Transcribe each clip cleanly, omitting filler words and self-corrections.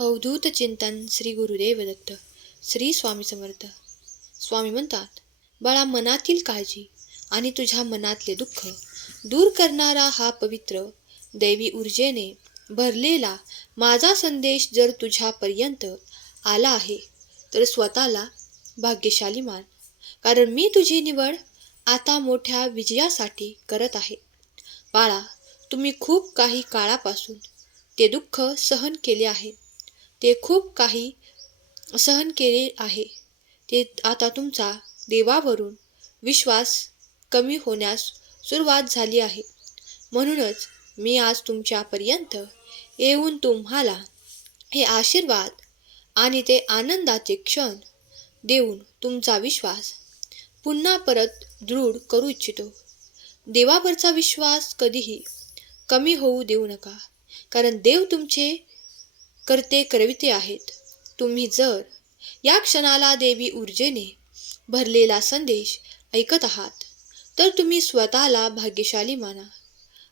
अवधूत चिंतन श्री गुरुदेव दत्त. श्री स्वामी समर्थ. स्वामी म्हणतात, बाळा, मनातील काळजी आणि तुझ्या मनातले दुःख दूर करणारा हा पवित्र दैवी ऊर्जेने भरलेला माझा संदेश जर तुझ्यापर्यंत आला आहे तर स्वतःला भाग्यशाली मान. कारण मी तुझी निवड आता मोठ्या विजयासाठी करत आहे. बाळा, तुम्ही खूप काही काळापासून ते दुःख सहन केले आहे. ते खूप काही सहन केले आहे. ते आता तुमचा देवावरून विश्वास कमी होण्यास सुरुवात झाली आहे. म्हणूनच मी आज तुमच्यापर्यंत येऊन तुम्हाला हे आशीर्वाद आणि ते आनंदाचे क्षण देऊन तुमचा विश्वास पुन्हा परत दृढ करू इच्छितो. देवावरचा विश्वास कधीही कमी होऊ देऊ नका, कारण देव तुमचे करते करविते आहेत. तुम्ही जर या क्षणाला देवी ऊर्जेने भरलेला संदेश ऐकत आहात तर तुम्ही स्वतःला भाग्यशाली माना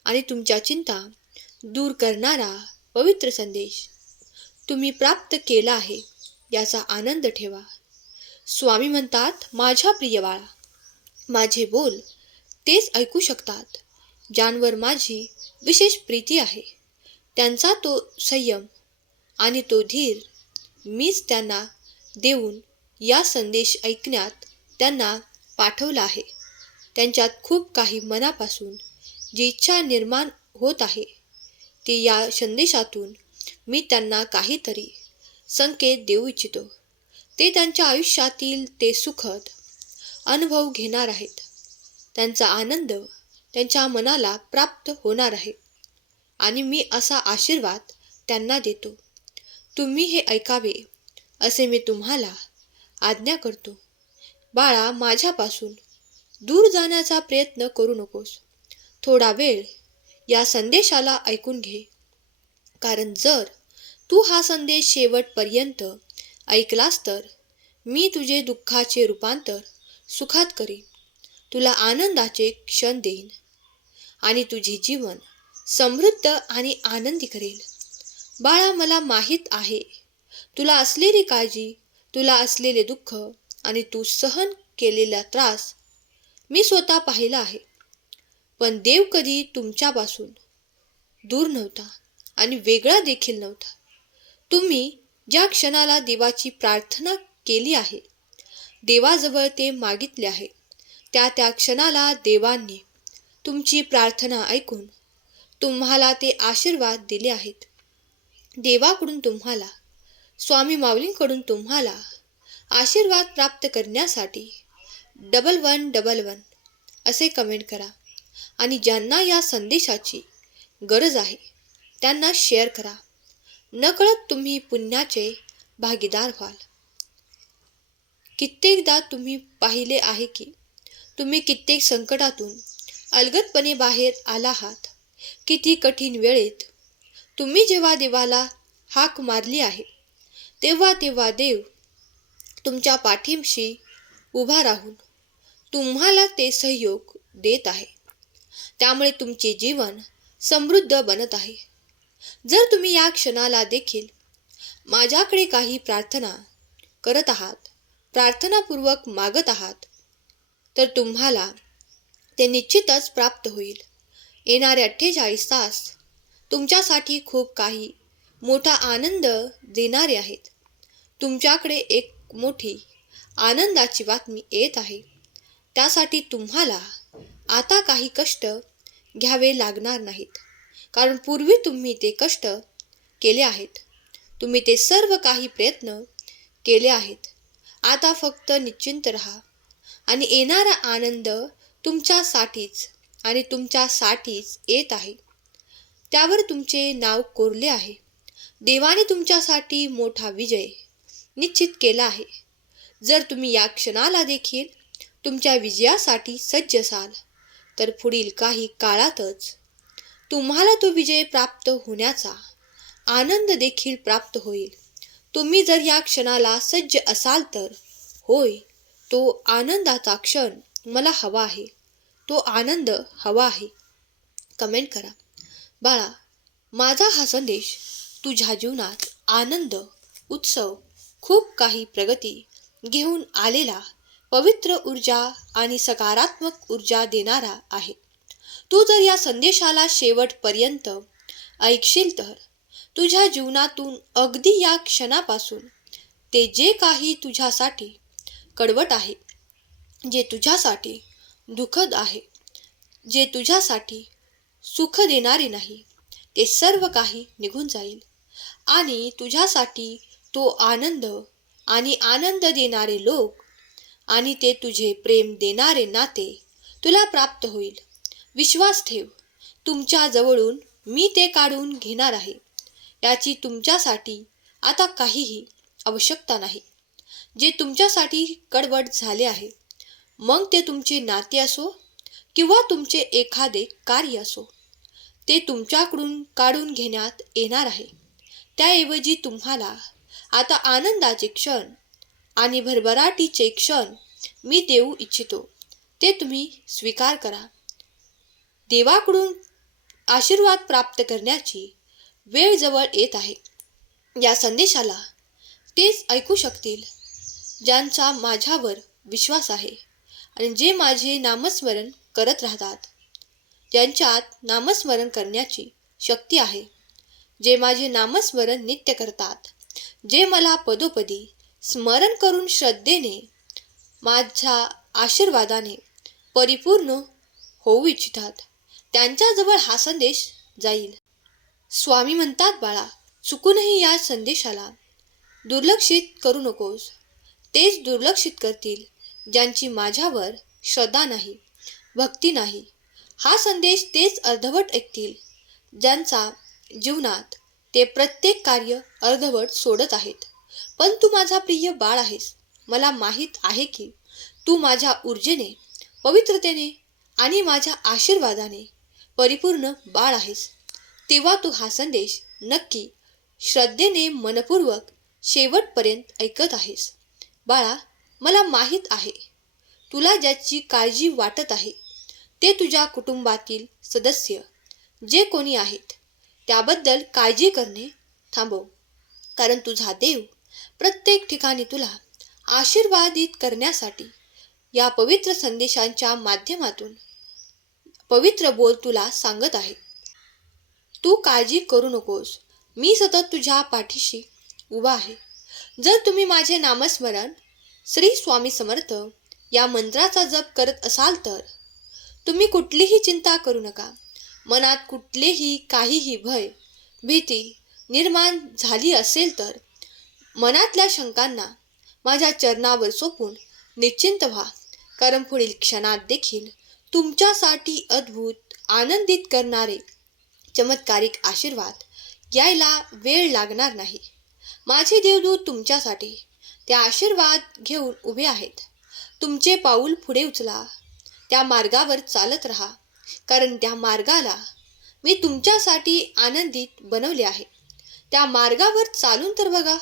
आणि तुमच्या चिंता दूर करणारा पवित्र संदेश तुम्ही प्राप्त केला आहे याचा आनंद ठेवा. स्वामी म्हणतात, माझ्या प्रिय बाळा, माझे बोल तेच ऐकू शकतात ज्यांवर माझी विशेष प्रीती आहे. त्यांचा तो संयम आणि तो धीर मीच त्यांना देऊन या संदेश ऐकण्यात त्यांना पाठवला आहे. त्यांच्यात खूप काही मनापासून जी इच्छा निर्माण होत आहे ती या संदेशातून मी त्यांना काहीतरी संकेत देऊ इच्छितो. ते त्यांच्या आयुष्यातील ते सुखद अनुभव घेणार आहेत. त्यांचा आनंद त्यांच्या मनाला प्राप्त होणार आहे आणि मी असा आशीर्वाद त्यांना देतो. तुम्ही हे ऐकावे असे मी तुम्हाला आज्ञा करतो. बाळा, माझ्यापासून दूर जाण्याचा प्रयत्न करू नकोस. थोडा वेळ या संदेशाला ऐकून घे, कारण जर तू हा संदेश शेवटपर्यंत ऐकलास तर मी तुझे दुःखाचे रूपांतर सुखात करीन, तुला आनंदाचे क्षण देईन आणि तुझे जीवन समृद्ध आणि आनंदी करेल. बाळा, मला माहीत आहे तुला असलेली काळजी, तुला असलेले दुःख आणि तू सहन केलेला त्रास मी स्वतः पाहिला आहे. पण देव कधी तुमच्यापासून दूर नव्हता आणि वेगळा देखील नव्हता. तुम्ही ज्या क्षणाला देवाची प्रार्थना केली आहे, देवाजवळ ते मागितले आहे, त्या क्षणाला देवाने तुमची प्रार्थना ऐकून तुम्हाला ते आशीर्वाद दिले आहेत. देवाकडून तुम्हाला, स्वामी माऊलींकडून तुम्हाला आशीर्वाद प्राप्त करण्यासाठी 1111 असे कमेंट करा आणि ज्यांना या संदेशाची गरज आहे त्यांना शेअर करा. नकळत तुम्ही पुण्याचे भागीदार व्हाल. कित्येकदा तुम्ही पाहिले आहे की तुम्ही कित्येक संकटातून अलगदपणे बाहेर आला आहात. किती कठीण वेळेत तुम्ही जेव्हा देवाला हाक मारली आहे तेव्हा देव तुमच्या पाठीशी उभा राहून तुम्हाला ते सहयोग देत आहे. त्यामुळे तुमचे जीवन समृद्ध बनत आहे. जर तुम्ही या क्षणाला देखील माझ्याकडे काही प्रार्थना करत आहात, प्रार्थनापूर्वक मागत आहात, तर तुम्हाला ते निश्चितच प्राप्त होईल. येणारे 48 तास तुमच्यासाठी खूप काही मोठा आनंद देणारे आहेत. तुमच्याकडे एक मोठी आनंदाची बातमी येत आहे. त्यासाठी तुम्हाला आता काही कष्ट घ्यावे लागणार नाहीत, कारण पूर्वी तुम्ही ते कष्ट केले आहेत. तुम्ही ते सर्व काही प्रयत्न केले आहेत. आता फक्त निश्चिंत राहा आणि येणारा आनंद तुमच्यासाठीच आणि तुमच्यासाठीच येत आहे. त्यावर तुमचे नाव कोरले आहे. देवाने तुमच्यासाठी मोठा विजय निश्चित केला आहे. जर तुम्ही या क्षणाला देखील तुमच्या विजयासाठी सज्ज असाल तर पुढील काही काळातच तुम्हाला तो विजय प्राप्त होण्याचा आनंद देखील प्राप्त होईल. तुम्ही जर या क्षणाला सज्ज असाल तर होय, तो आनंदाचा क्षण मला हवा आहे, तो आनंद हवा आहे. कमेंट करा. बाळा, माझा हा संदेश तुझ्या जीवनात आनंद, उत्सव, खूप काही प्रगती घेऊन आलेला पवित्र ऊर्जा आणि सकारात्मक ऊर्जा देणारा आहे. तू जर या संदेशाला शेवटपर्यंत ऐकशील तर तुझ्या जीवनातून अगदी या क्षणापासून ते जे काही तुझ्यासाठी कडवट आहे, जे तुझ्यासाठी दुःखद आहे, जे तुझ्यासाठी सुख देणारे नाही, ते सर्व काही निघून जाईल आणि तुझ्यासाठी तो आनंद आणि आनंद देणारे लोक आणि ते तुझे प्रेम देणारे नाते तुला प्राप्त होईल. विश्वास ठेव, तुमच्या जवळून मी ते काढून घेणार आहे. याची तुमच्यासाठी आता काहीही आवश्यकता नाही. जे तुमच्यासाठी कडवट झाले आहे, मग ते तुमचे नाते असो किंवा तुमचे एखादे कार्य असो, ते तुमच्याकडून काढून घेण्यात येणार आहे. त्याऐवजी तुम्हाला आता आनंदाचे क्षण आणि भरभराटीचे क्षण मी देऊ इच्छितो. ते तुम्ही स्वीकार करा. देवाकडून आशीर्वाद प्राप्त करण्याची वेळ जवळ येत आहे. या संदेशाला तेच ऐकू शकतील ज्यांचा माझ्यावर विश्वास आहे आणि जे माझे नामस्मरण करत राहतात. ज्यांच्यात नामस्मरण करण्याची शक्ती आहे, जे माझे नामस्मरण नित्य करतात, जे मला पदोपदी स्मरण करून श्रद्धेने माझ्या आशीर्वादाने परिपूर्ण होऊ इच्छितात, त्यांच्याजवळ हा संदेश जाईल. स्वामी म्हणतात, बाळा, चुकूनही या संदेशाला दुर्लक्षित करू नकोस. तेच दुर्लक्षित करतील ज्यांची माझ्यावर श्रद्धा नाही, भक्ती नाही. हा संदेश तेच अर्धवट ऐकतील ज्यांचा जीवनात ते प्रत्येक कार्य अर्धवट सोडत आहेत. पण तू माझा प्रिय बाळ आहेस. मला माहीत आहे की तू माझ्या ऊर्जेने, पवित्रतेने आणि माझ्या आशीर्वादाने परिपूर्ण बाळ आहेस. तेव्हा तू हा संदेश नक्की श्रद्धेने मनपूर्वक शेवटपर्यंत ऐकत आहेस. बाळा, मला माहीत आहे तुला ज्याची काळजी वाटत आहे ते तुझ्या कुटुंबातील सदस्य जे कोणी आहेत त्याबद्दल काळजी करणे थांबव. कारण तुझा देव प्रत्येक ठिकाणी तुला आशीर्वादित करण्यासाठी या पवित्र संदेशांच्या माध्यमातून पवित्र बोल तुला सांगत आहे. तू काळजी करू नकोस. मी सतत तुझ्या पाठीशी उभा आहे. जर तुम्ही माझे नामस्मरण श्री स्वामी समर्थ या मंत्राचा जप करत असाल तर तुम्ही कुठलीही चिंता करू नका. मनात कुठलेही काहीही भय, भीती निर्माण झाली असेल तर मनातल्या शंकांना माझ्या चरणावर सोपून निश्चिंत व्हा. कारण पुढील क्षणात देखील तुमच्यासाठी अद्भुत, आनंदित करणारे चमत्कारिक आशीर्वाद यायला वेळ लागणार नाही. माझे देवदूत तुमच्यासाठी ते आशीर्वाद घेऊन उभे आहेत. तुमचे पाऊल पुढे उचला. त्या मार्गावर चालत राहा. कारण त्या मार्गाला मी तुमच्यासाठी आनंदित बनवले आहे. त्या मार्गावर चालून तर बघा.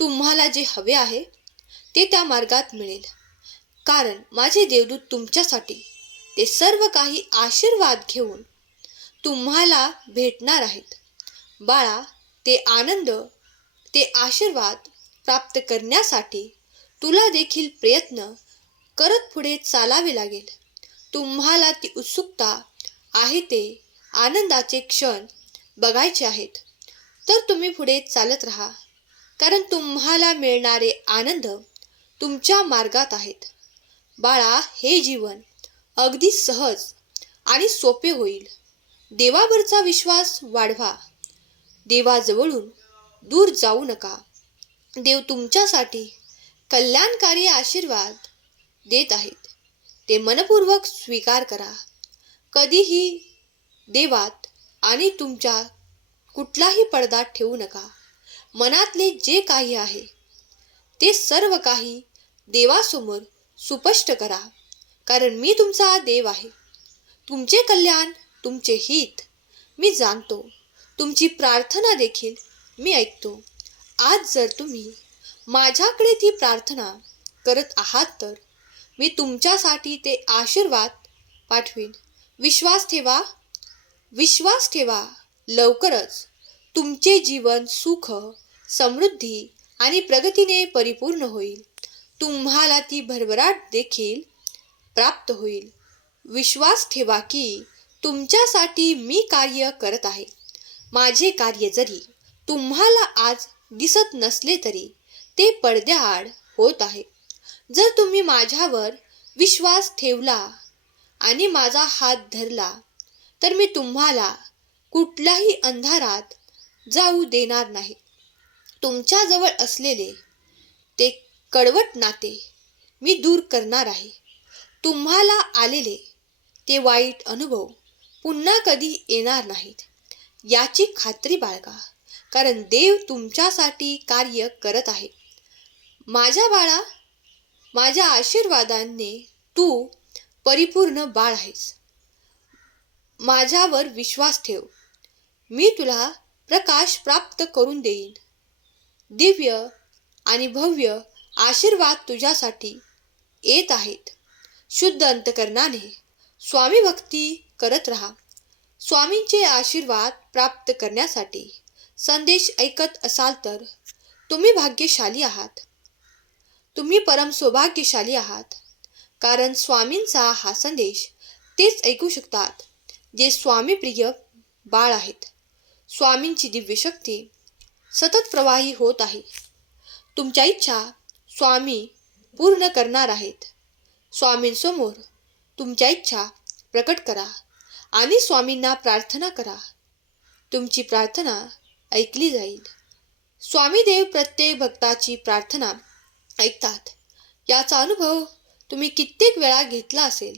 तुम्हाला जे हवे आहे ते त्या मार्गात मिळेल. कारण माझे देवदूत तुमच्यासाठी ते सर्व काही आशीर्वाद घेऊन तुम्हाला भेटणार आहेत. बाळा, ते आनंद, ते आशीर्वाद प्राप्त करण्यासाठी तुला देखील प्रयत्न करत पुढे चालावे लागेल. तुम्हाला ती उत्सुकता आहे ते आनंदाचे क्षण बघायचे आहेत तर तुम्ही पुढे चालत राहा. कारण तुम्हाला मिळणारे आनंद तुमच्या मार्गात आहेत. बाळा, हे जीवन अगदी सहज आणि सोपे होईल. देवावरचा विश्वास वाढवा. देवाजवळून दूर जाऊ नका. देव तुमच्यासाठी कल्याणकारी आशीर्वाद देत आहेत. ते मनपूर्वक स्वीकार करा. कधीही देवात आणि तुमच्या कुठलाही पडदा ठेवू नका. मनातले जे काही आहे ते सर्व काही देवासमोर सुस्पष्ट करा. कारण मी तुमचा देव आहे. तुमचे कल्याण, तुमचे हित मी जाणतो. तुमची प्रार्थना देखील मी ऐकतो. आज जर तुम्ही माझ्याकडे ती प्रार्थना करत आहात तर मी तुमच्यासाठी ते आशीर्वाद पाठवीन. विश्वास ठेवा, विश्वास ठेवा. लवकरच तुमचे जीवन सुख समृद्धी आणि प्रगतीने परिपूर्ण होईल. तुम्हाला ती भरभराट देखील प्राप्त होईल. विश्वास ठेवा की तुमच्यासाठी मी कार्य करत आहे. माझे कार्य जरी तुम्हाला आज दिसत नसले तरी ते पडद्याआड होत आहे. जर तुम्ही माझ्यावर विश्वास ठेवला आणि माझा हात धरला तर मी तुम्हाला कुठल्याही अंधारात जाऊ देणार नाही. तुमच्याजवळ असलेले ते कडवट नाते मी दूर करणार आहे. तुम्हाला आलेले ते वाईट अनुभव पुन्हा कधी येणार नाहीत याची खात्री बाळगा, कारण देव तुमच्यासाठी कार्य करत आहे. माझ्या बाळा, माझ्या आशीर्वादाने तू परिपूर्ण बाळ आहेस. माझ्यावर विश्वास ठेव. मी तुला प्रकाश प्राप्त करून देईन. दिव्य आणि भव्य आशीर्वाद तुझ्यासाठी येत आहेत. शुद्ध अंतकरणाने स्वामी भक्ती करत राहा. स्वामींचे आशीर्वाद प्राप्त करण्यासाठी संदेश ऐकत असाल तर तुम्ही भाग्यशाली आहात. तुम्ही परम सौभाग्यशाली आहात, कारण स्वामींचा हा संदेश तेच ऐकू शकतात जे स्वामीप्रिय बाळ आहेत. स्वामींची दिव्य शक्ती सतत प्रवाही होत आहे. तुमच्या इच्छा स्वामी पूर्ण करणार आहेत. स्वामींसमोर तुमच्या इच्छा प्रकट करा आणि स्वामींना प्रार्थना करा. तुमची प्रार्थना ऐकली जाईल. स्वामी देव प्रत्येक भक्ताची प्रार्थना ऐकतात. याचा अनुभव तुम्ही कित्येक वेळा घेतला असेल.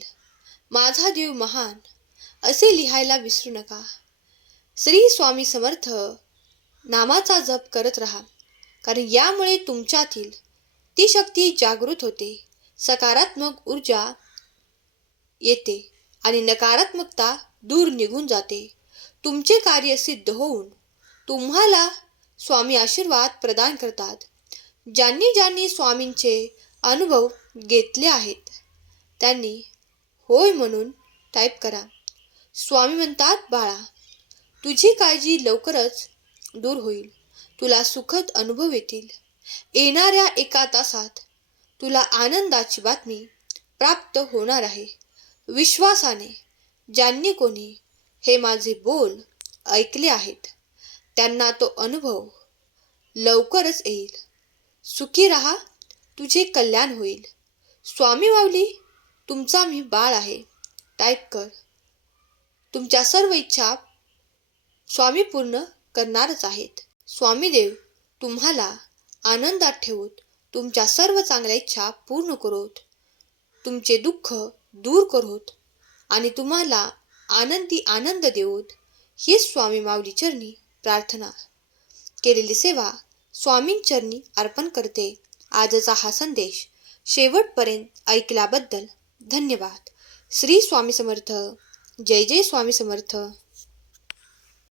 माझा देव महान असे लिहायला विसरू नका. श्री स्वामी समर्थ नामाचा जप करत राहा, कारण यामुळे तुमच्यातील ती शक्ती जागृत होते, सकारात्मक ऊर्जा येते आणि नकारात्मकता दूर निघून जाते. तुमचे कार्य सिद्ध होऊन तुम्हाला स्वामी आशीर्वाद प्रदान करतात. ज्यांनी ज्यांनी स्वामींचे अनुभव घेतले आहेत त्यांनी होय म्हणून टाईप करा. स्वामी म्हणतात, बाळा, तुझी काळजी लवकरच दूर होईल. तुला सुखद अनुभव येतील. येणाऱ्या 1 तासात तुला आनंदाची बातमी प्राप्त होणार आहे. विश्वासाने ज्यांनी कोणी हे माझे बोल ऐकले आहेत त्यांना तो अनुभव लवकरच येईल. सुखी राहा, तुझे कल्याण होईल. स्वामी माऊली, तुमचा मी बाळ आहे टाईप कर. तुमच्या सर्व इच्छा स्वामी पूर्ण करणारच आहेत. स्वामीदेव तुम्हाला आनंदात ठेवत तुमच्या सर्व चांगल्या इच्छा पूर्ण करोत, तुमचे दुःख दूर करोत आणि तुम्हाला आनंदी आनंद देवोत. ही स्वामी माऊली चरणी प्रार्थना. केलेली सेवा स्वामींचरणी अर्पण करते. आजचा हा संदेश शेवटपर्यंत ऐकल्याबद्दल धन्यवाद. श्री स्वामी समर्थ. जय जय स्वामी समर्थ.